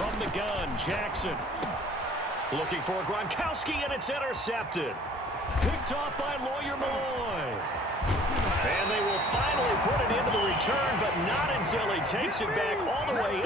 From the gun, Jackson. Looking for Gronkowski, and it's intercepted. Picked off by Lawyer Malloy. And they will finally put it into the return, but not until he takes it back all the way